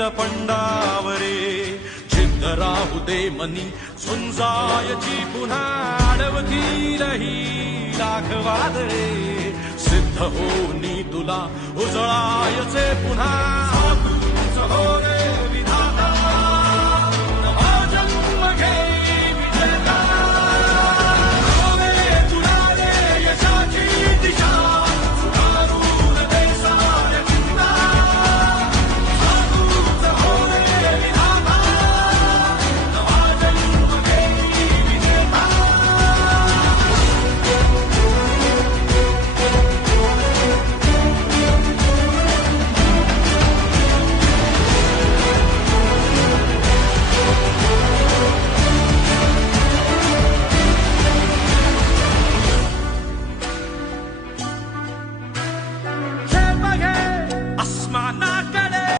राहील पंडावरे जिद्द राहू दे मनी झुंजायची पुन्हा अडवतील ही लाख वादळे सिद्ध होनी तुला उजळायचे पुन्हा